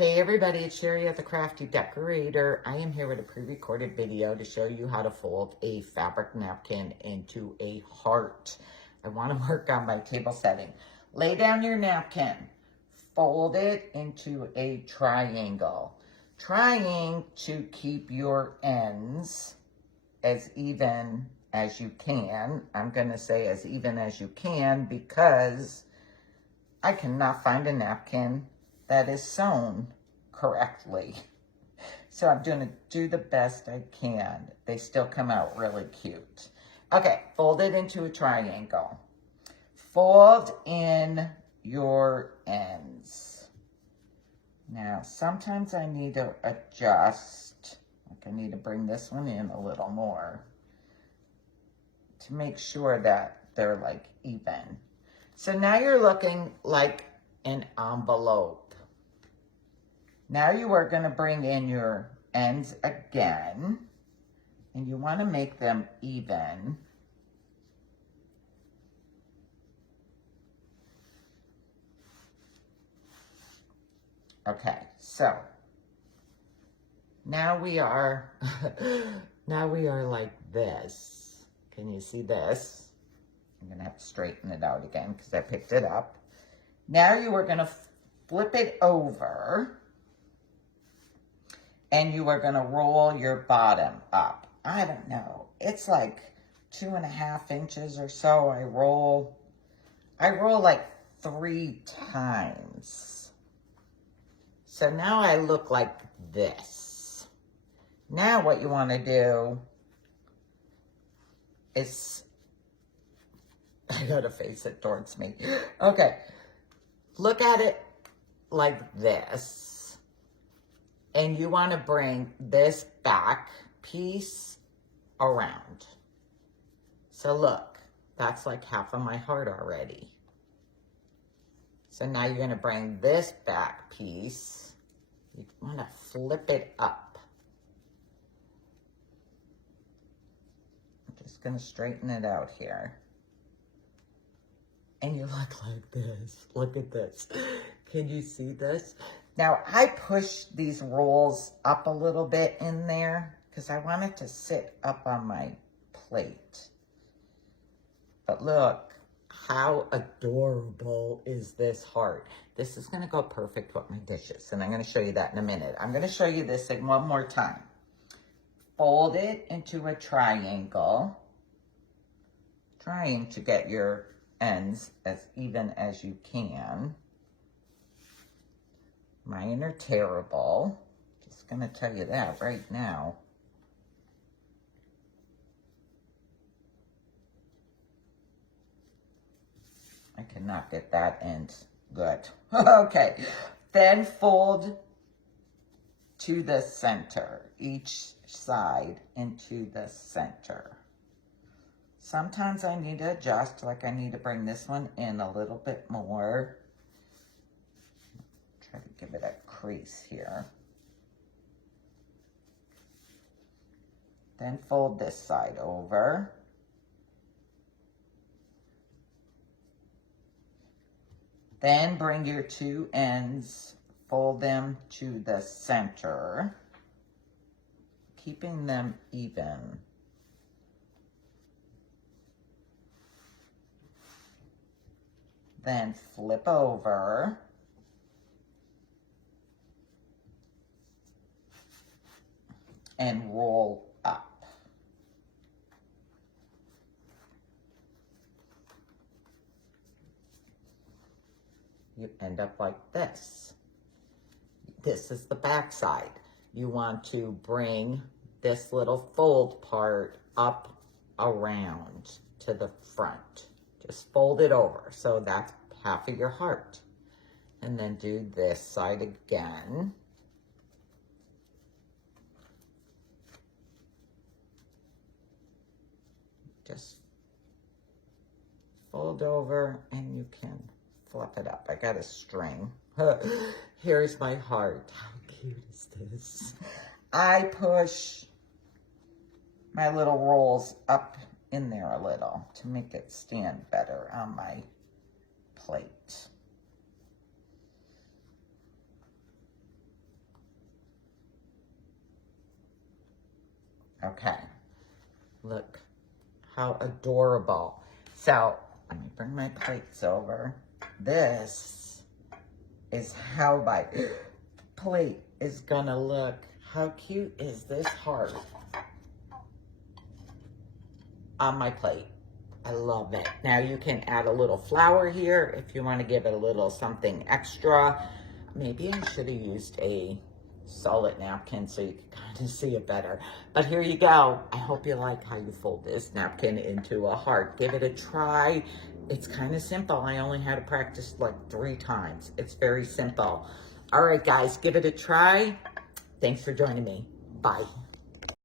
Hey everybody, it's Sherry at the Crafty Decorator. I am here with a pre-recorded video to show you how to fold a fabric napkin into a heart. I want to work on my table setting. Lay down your napkin, fold it into a triangle, trying to keep your ends as even as you can. I'm going to say as even as you can because I cannot find a napkin that is sewn correctly. So I'm going to do the best I can. They still come out really cute. Okay, fold it into a triangle. Fold in your ends. Now, sometimes I need to adjust. Like I need to bring this one in a little more to make sure that they're like even. So now you're looking like an envelope. Now you are going to bring in your ends again, and you want to make them even. Okay, so now we are like this. Can you see this? I'm going to have to straighten it out again because I picked it up. Now you are going to flip it over. And you are going to roll your bottom up. I don't know. It's like 2.5 inches or so. I roll like 3 times. So now I look like this. Now what you want to do is, I gotta face it towards me. Okay. Look at it like this. And you want to bring this back piece around. So look, that's like half of my heart already. So now you're going to bring this back piece. You want to flip it up. I'm just going to straighten it out here. And you look like this. Look at this. Can you see this? Now, I push these rolls up a little bit in there because I want it to sit up on my plate. But look, how adorable is this heart? This is going to go perfect with my dishes, and I'm going to show you that in a minute. I'm going to show you this thing one more time. Fold it into a triangle, trying to get your ends as even as you can. Mine are terrible. Just going to tell you that right now. I cannot get that end good. Okay. Then fold to the center. Each side into the center. Sometimes I need to adjust. Like I need to bring this one in a little bit more. Try to give it a crease here. Then fold this side over. Then bring your 2 ends, fold them to the center, keeping them even. Then flip over. And roll up. You end up like this. This is the back side. You want to bring this little fold part up around to the front. Just fold it over. So that's half of your heart. And then do this side again. Just fold over and you can flip it up. I got a string. Here's my heart. How cute is this? I push my little rolls up in there a little to make it stand better on my plate. Okay. Look how adorable. So let me bring my plates over. This is how my plate is gonna look. How cute is this heart on my plate? I love it. Now you can add a little flour here if you want to give it a little something extra. Maybe I should have used a solid napkin so you can kind of see it better. But here you go. I hope you like how you fold this napkin into a heart. Give it a try. It's kind of simple. I only had to practice like 3 times. It's very simple. All right, guys, give it a try. Thanks for joining me. Bye.